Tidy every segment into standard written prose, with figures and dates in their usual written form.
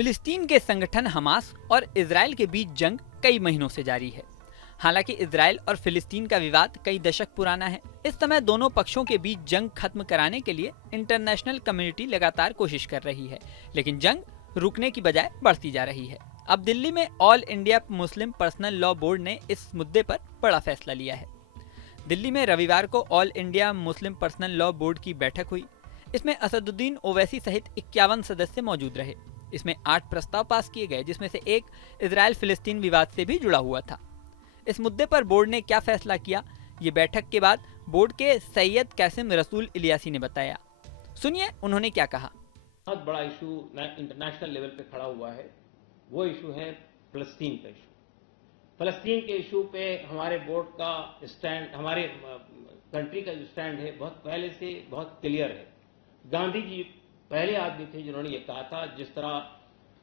फिलिस्तीन के संगठन हमास और इजराइल के बीच जंग कई महीनों से जारी है। हालांकि इजराइल और फिलिस्तीन का विवाद कई दशक पुराना है। इस समय दोनों पक्षों के बीच जंग खत्म कराने के लिए इंटरनेशनल कम्युनिटी लगातार कोशिश कर रही है, लेकिन जंग रुकने की बजाय बढ़ती जा रही है। अब दिल्ली में all India Muslim personal law board ने इस मुद्दे पर बड़ा फैसला लिया है। दिल्ली में रविवार को all India Muslim personal law board की बैठक हुई। इसमें असदुद्दीन ओवैसी सहित 51 सदस्य मौजूद रहे। इसमें 8 प्रस्ताव पास किए गए, जिसमें से एक इजराइल फिलिस्तीन विवाद से भी जुड़ा हुआ था। इस मुद्दे पर बोर्ड ने क्या फैसला किया, ये बैठक के बाद बोर्ड के सैयद कासिम रसूल इलियासी ने बताया। सुनिए उन्होंने क्या कहा। बहुत बड़ा इशू इंटरनेशनल लेवल पे खड़ा हुआ है, वो इशू है फलस्तीन का इशू। फलस्तीन के इशू पे हमारे बोर्ड का स्टैंड, हमारे कंट्री का जो स्टैंड है बहुत पहले से बहुत क्लियर है। गांधी जी पहले आदमी थे जिन्होंने ये कहा था, जिस तरह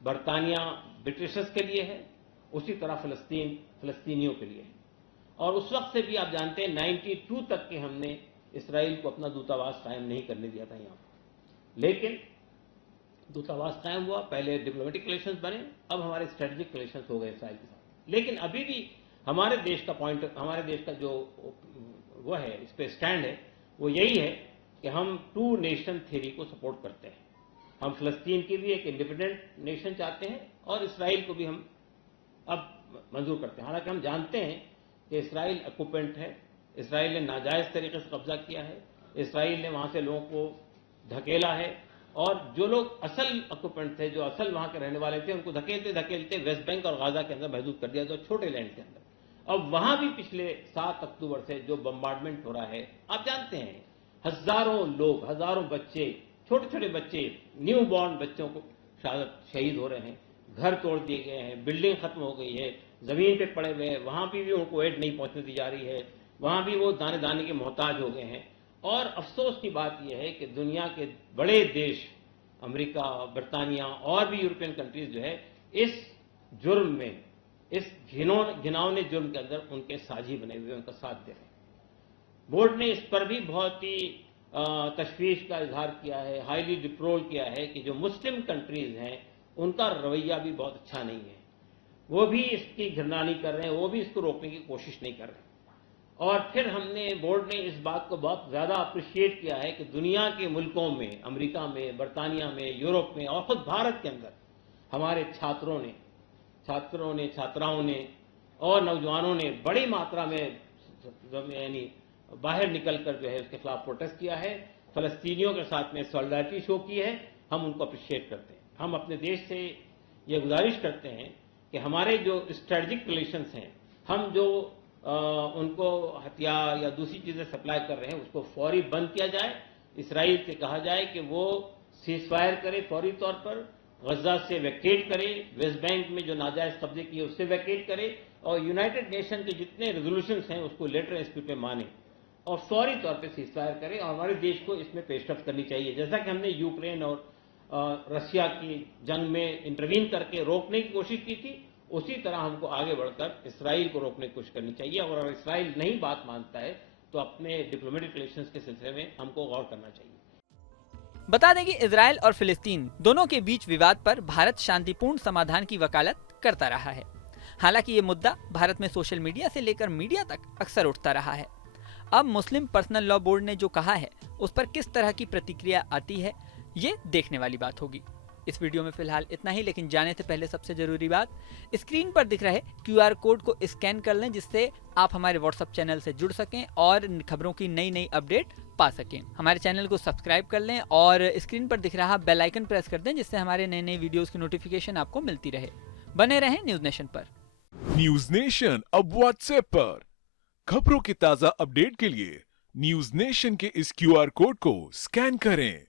बरतानिया ब्रिटिशर्स के लिए है उसी तरह फलस्तीन फलस्तीनियों के लिए है। और उस वक्त से भी आप जानते हैं 92 तक के हमने इसराइल को अपना दूतावास कायम नहीं करने दिया था यहाँ पर, लेकिन दूतावास कायम हुआ, पहले डिप्लोमेटिक रिलेशंस बने, अब हमारे स्ट्रेटेजिक रिलेशंस हो गए इसराइल के साथ। लेकिन अभी भी हमारे देश का पॉइंट, हमारे देश का जो वो है, इस पे स्टैंड है, वो यही है कि हम 2 नेशन थ्योरी को सपोर्ट करते हैं। हम फलस्तीन की भी एक इंडिपेंडेंट नेशन चाहते हैं और इसराइल को भी हम अब मंजूर करते हैं। हालांकि हम जानते हैं कि इसराइल ऑक्यूपेंट है, इसराइल ने नाजायज तरीके से कब्जा किया है, इसराइल ने वहां से लोगों को धकेला है, और जो लोग असल ऑक्यूपेंट थे, जो असल वहां के रहने वाले थे, उनको धकेलते धकेलते वेस्ट बैंक और गाजा के अंदर महदूद कर दिया, जो छोटे लैंड के अंदर। अब वहां भी पिछले 7 अक्टूबर से जो बम्बार्डमेंट हो रहा है, आप जानते हैं हजारों लोग, हजारों बच्चे, छोटे छोटे बच्चे, न्यू बॉर्न बच्चों को शहीद हो रहे हैं, घर तोड़ दिए गए हैं, बिल्डिंग खत्म हो गई है, जमीन पे पड़े हुए हैं, वहां भी उनको एड नहीं पहुंचने दी जा रही है, वहां भी वो दाने दाने के मोहताज हो गए हैं। और अफसोस की बात यह है कि दुनिया के बड़े देश अमेरिका, बरतानिया और भी यूरोपियन कंट्रीज जो है इस जुर्म में, इस घिनौने जुर्म के अंदर उनके साझी बने हुए, उनका साथ दे रहे हैं। बोर्ड ने इस पर भी बहुत ही तशवीश का इजहार किया है, हाईली डिप्लोर किया है कि जो मुस्लिम कंट्रीज हैं उनका रवैया भी बहुत अच्छा नहीं है, वो भी इसकी घृणा नहीं कर रहे हैं, वो भी इसको रोकने की कोशिश नहीं कर रहे हैं। और फिर हमने, बोर्ड ने इस बात को बहुत ज्यादा अप्रिशिएट किया है कि दुनिया के मुल्कों में, अमेरिका में, बरतानिया में, यूरोप में और खुद भारत के अंदर हमारे छात्राओं ने और नौजवानों ने बड़ी मात्रा में यानी बाहर निकलकर जो है उसके खिलाफ प्रोटेस्ट किया है, फलस्तीनियों के साथ में सॉलिडारिटी शो की है। हम उनको अप्रिशिएट करते हैं। हम अपने देश से ये गुजारिश करते हैं कि हमारे जो स्ट्रेटेजिक रिलेशंस हैं, हम जो उनको हथियार या दूसरी चीजें सप्लाई कर रहे हैं, उसको फौरी बंद किया जाए। इसराइल से कहा जाए कि वो सीज फायर करे फौरी तौर पर, गजा से वैकेट करे, वेस्ट बैंक में जो नाजायज कब्जे किए उससे वैकेट करे, और यूनाइटेड नेशन के जितने रेजोल्यूशंस हैं उसको लेटर स्पीड पे माने और फौरी तौर पे सीज फायर करें। और हमारे देश को इसमें पेशरफ्त करनी चाहिए, जैसा कि हमने यूक्रेन और रशिया की जंग में इंटरवीन करके रोकने की कोशिश की थी, उसी तरह हमको आगे बढ़कर इसराइल को रोकने की कोशिश करनी चाहिए। और अगर इसराइल नहीं बात मानता है तो अपने डिप्लोमेटिक रिलेशंस के सिलसिले में हमको गौर करना चाहिए। बता दें कि इजराइल और फिलिस्तीन दोनों के बीच विवाद पर भारत शांतिपूर्ण समाधान की वकालत करता रहा है। हालांकि ये मुद्दा भारत में सोशल मीडिया से लेकर मीडिया तक अक्सर उठता रहा है। अब मुस्लिम पर्सनल लॉ बोर्ड ने जो कहा है उस पर किस तरह की प्रतिक्रिया आती है, ये देखने वाली बात होगी। इस वीडियो में फिलहाल इतना ही, लेकिन जाने से पहले सबसे जरूरी बात, स्क्रीन पर दिख रहे QR कोड को स्कैन कर लें, जिससे आप हमारे व्हाट्सएप चैनल से जुड़ सकें और खबरों की नई नई अपडेट पा सकें। हमारे चैनल को सब्सक्राइब कर लें और स्क्रीन पर दिख रहा बेल आइकन प्रेस कर दें, जिससे हमारे नए नए वीडियोस की नोटिफिकेशन आपको मिलती रहे। बने रहें न्यूज नेशन पर। न्यूज नेशन अब व्हाट्सएप पर खबरों की ताजा अपडेट के लिए न्यूज नेशन के इस QR कोड को स्कैन करें।